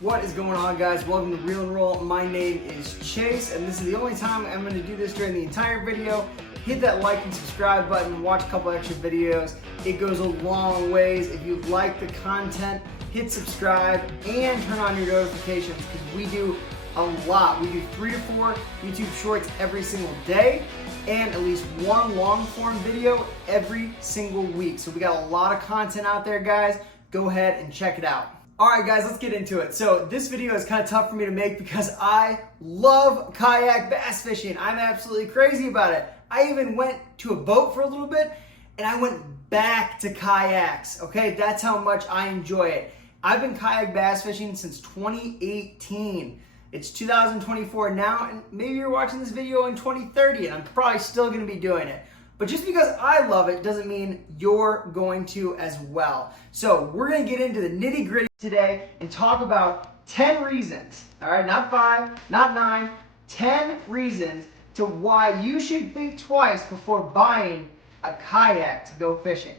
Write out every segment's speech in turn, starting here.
What is going on, guys? Welcome to Reel and Roll. My name is Chase, and this is the only time I'm going to do this during the entire video. Hit that like and subscribe button and watch a couple extra videos. It goes a long ways. If you like the content, hit subscribe and turn on your notifications because we do a lot. We do 3 to 4 YouTube shorts every single day and at least one long form video every single week. So we got a lot of content out there, guys. Go ahead and check it out. All right, guys, let's get into it. So this video is kind of tough for me to make because I love kayak bass fishing. I'm absolutely crazy about it. I even went to a boat for a little bit and I went back to kayaks. Okay, that's how much I enjoy it. I've been kayak bass fishing since 2018. It's 2024 now, and maybe you're watching this video in 2030, and I'm probably still gonna be doing it. But just because I love it doesn't mean you're going to as well. So we're gonna get into the nitty gritty today and talk about 10 reasons, all right, not 5, not 9, 10 reasons to why you should think twice before buying a kayak to go fishing.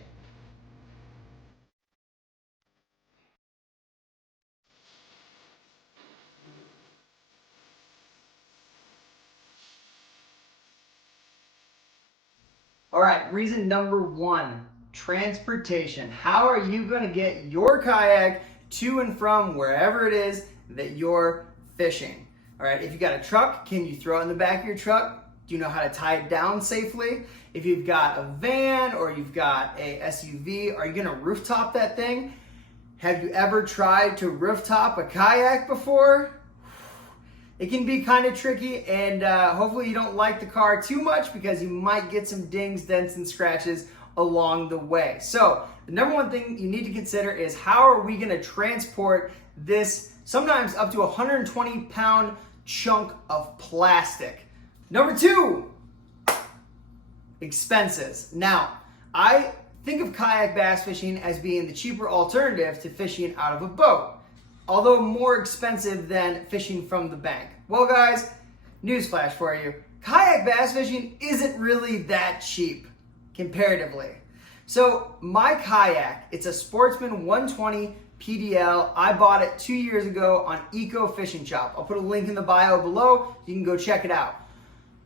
All right, reason number 1, transportation. How are you gonna get your kayak to and from wherever it is that you're fishing? All right, if you got a truck, can you throw it in the back of your truck? Do you know how to tie it down safely? If you've got a van or you've got a SUV, are you gonna rooftop that thing? Have you ever tried to rooftop a kayak before? It can be kind of tricky, and hopefully you don't like the car too much because you might get some dings, dents, and scratches along the way. So the number one thing you need to consider is how are we gonna transport this sometimes up to 120-pound chunk of plastic. Number 2, expenses. Now, I think of kayak bass fishing as being the cheaper alternative to fishing out of a boat, although more expensive than fishing from the bank. Well, guys, newsflash for you. Kayak bass fishing isn't really that cheap comparatively. So my kayak, it's a Sportsman 120 PDL. I bought it 2 years ago on Eco Fishing Shop. I'll put a link in the bio below. You can go check it out.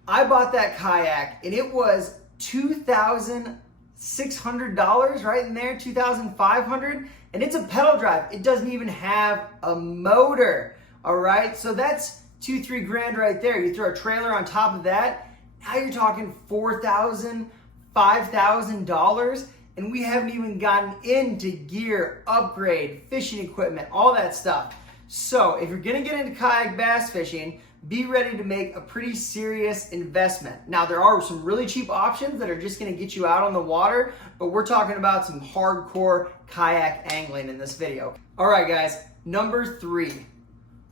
I bought that kayak and it was $2,600, right in there, $2,500. And it's a pedal drive. It doesn't even have a motor, all right? So that's $2-3 grand right there. You throw a trailer on top of that, now you're talking $4,000, $5,000, and we haven't even gotten into gear, upgrade, fishing equipment, all that stuff. So if you're gonna get into kayak bass fishing, be ready to make a pretty serious investment. Now, there are some really cheap options that are just gonna get you out on the water, but we're talking about some hardcore kayak angling in this video. All right, guys, number 3,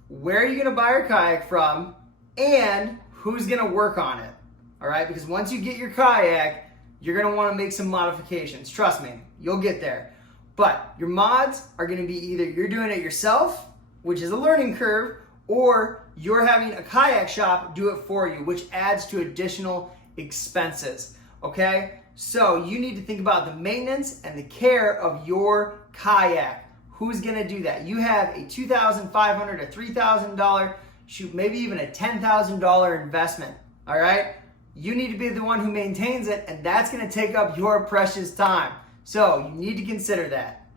where are you gonna buy your kayak from and who's gonna work on it? All right, because once you get your kayak, you're gonna wanna make some modifications. Trust me, you'll get there. But your mods are gonna be either you're doing it yourself, which is a learning curve, or you're having a kayak shop do it for you, which adds to additional expenses, okay? So you need to think about the maintenance and the care of your kayak. Who's gonna do that? You have a $2,500 to $3,000, shoot, maybe even a $10,000 investment, all right? You need to be the one who maintains it, and that's gonna take up your precious time. So you need to consider that.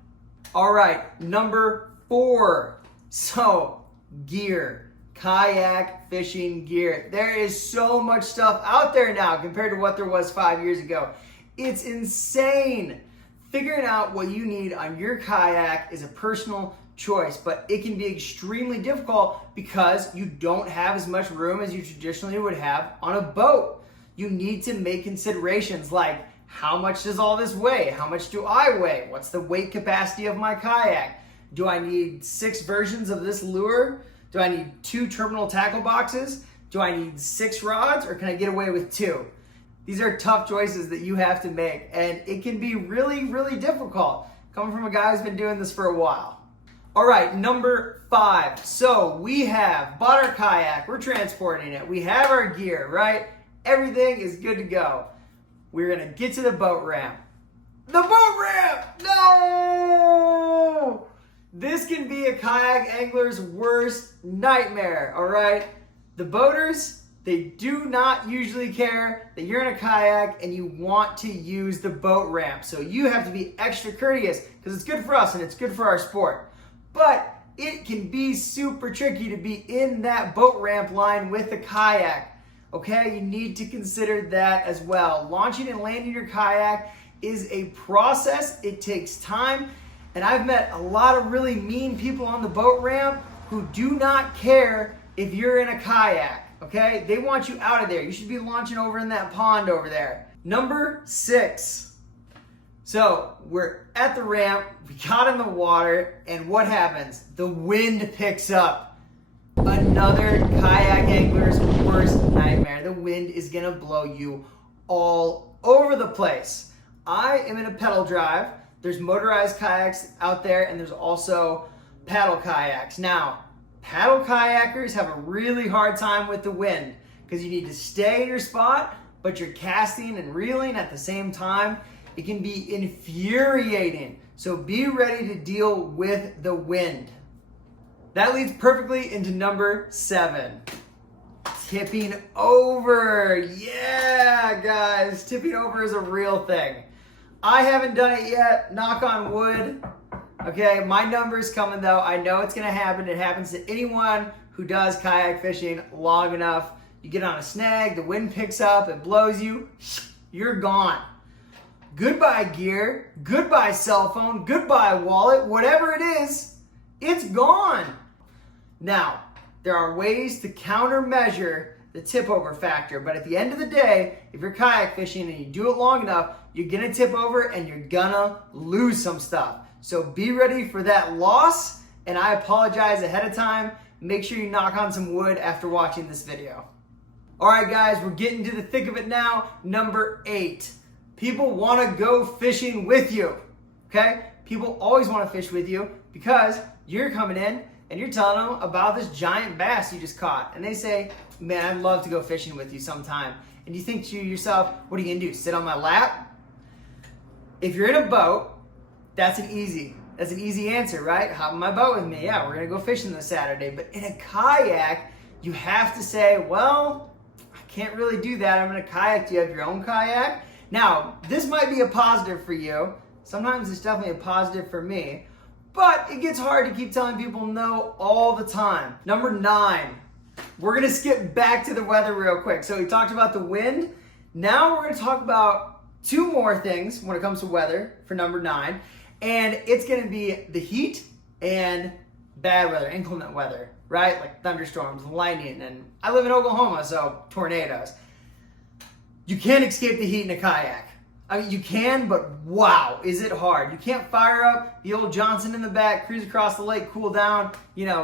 All right, number 4, so gear. Kayak fishing gear. There is so much stuff out there now compared to what there was 5 years ago. It's insane. Figuring out what you need on your kayak is a personal choice, but it can be extremely difficult because you don't have as much room as you traditionally would have on a boat. You need to make considerations like, how much does all this weigh? How much do I weigh? What's the weight capacity of my kayak? Do I need 6 versions of this lure? Do I need 2 terminal tackle boxes? Do I need 6 rods, or can I get away with 2? These are tough choices that you have to make, and it can be really, really difficult coming from a guy who's been doing this for a while. All right, number 5. So we have bought our kayak, we're transporting it, we have our gear, right? Everything is good to go. We're gonna get to the boat ramp. The boat ramp! No! This can be a kayak angler's worst nightmare, all right? The boaters, they do not usually care that you're in a kayak and you want to use the boat ramp. So you have to be extra courteous because it's good for us and it's good for our sport. But it can be super tricky to be in that boat ramp line with the kayak. Okay, you need to consider that as well. Launching and landing your kayak is a process. It takes time. And I've met a lot of really mean people on the boat ramp who do not care if you're in a kayak, okay? They want you out of there. You should be launching over in that pond over there. Number 6. So we're at the ramp, we got in the water, and what happens? The wind picks up. Another kayak angler's worst nightmare. The wind is gonna blow you all over the place. I am in a pedal drive. There's motorized kayaks out there, and there's also paddle kayaks. Now, paddle kayakers have a really hard time with the wind because you need to stay in your spot, but you're casting and reeling at the same time. It can be infuriating. So be ready to deal with the wind. That leads perfectly into number 7. Tipping over. Yeah, guys, tipping over is a real thing. I haven't done it yet, knock on wood. Okay, my number's coming though. I know it's gonna happen. It happens to anyone who does kayak fishing long enough. You get on a snag, the wind picks up, it blows you, you're gone. Goodbye gear, goodbye cell phone, goodbye wallet, whatever it is, it's gone. Now, there are ways to countermeasure the tip over factor, but at the end of the day, if you're kayak fishing and you do it long enough, you're gonna tip over and you're gonna lose some stuff. So be ready for that loss, and I apologize ahead of time. Make sure you knock on some wood after watching this video. All right, guys, we're getting to the thick of it now. Number 8, people wanna go fishing with you, okay? People always wanna fish with you because you're coming in and you're telling them about this giant bass you just caught. And they say, man, I'd love to go fishing with you sometime. And you think to yourself, what are you gonna do, sit on my lap? If you're in a boat, that's an easy answer, right? Hop in my boat with me. Yeah, we're gonna go fishing this Saturday. But in a kayak, you have to say, well, I can't really do that. I'm in a kayak. Do you have your own kayak? Now, this might be a positive for you. Sometimes it's definitely a positive for me. But it gets hard to keep telling people no all the time. Number 9, we're gonna skip back to the weather real quick. So we talked about the wind. Now we're gonna talk about 2 more things when it comes to weather for number 9. And it's gonna be the heat and bad weather, inclement weather, right? Like thunderstorms, lightning, and I live in Oklahoma, so tornadoes. You can't escape the heat in a kayak. I mean, you can, but wow, is it hard. You can't fire up the old Johnson in the back, cruise across the lake, cool down,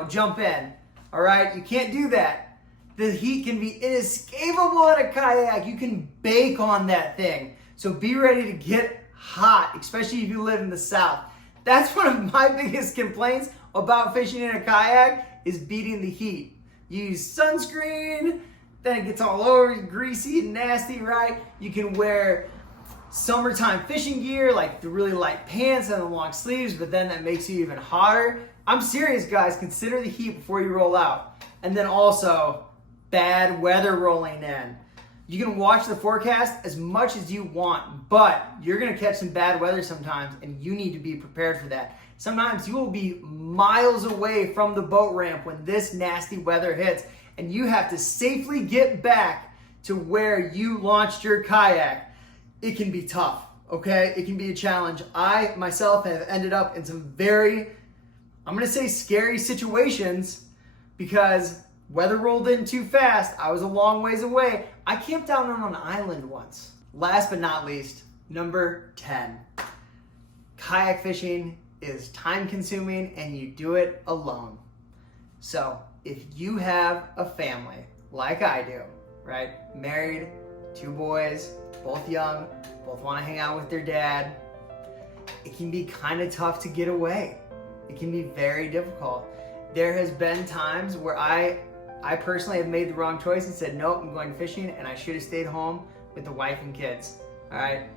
jump in, all right? You can't do that. The heat can be inescapable in a kayak. You can bake on that thing. So be ready to get hot, especially if you live in the South. That's one of my biggest complaints about fishing in a kayak is beating the heat. You use sunscreen, then it gets all over, greasy and nasty, right? You can wear summertime fishing gear, like the really light pants and the long sleeves, but then that makes you even hotter. I'm serious, guys. Consider the heat before you roll out. And then also, bad weather rolling in. You can watch the forecast as much as you want, but you're gonna catch some bad weather sometimes, and you need to be prepared for that. Sometimes you will be miles away from the boat ramp when this nasty weather hits, and you have to safely get back to where you launched your kayak. It can be tough, okay? It can be a challenge. I, myself, have ended up in some very, I'm gonna say scary situations because weather rolled in too fast. I was a long ways away. I camped out on an island once. Last but not least, number 10. Kayak fishing is time consuming and you do it alone. So if you have a family like I do, right? Married, 2 boys, both young, both want to hang out with their dad, it can be kind of tough to get away. It can be very difficult. There has been times where I personally have made the wrong choice and said, nope, I'm going fishing, and I should have stayed home with the wife and kids, all right?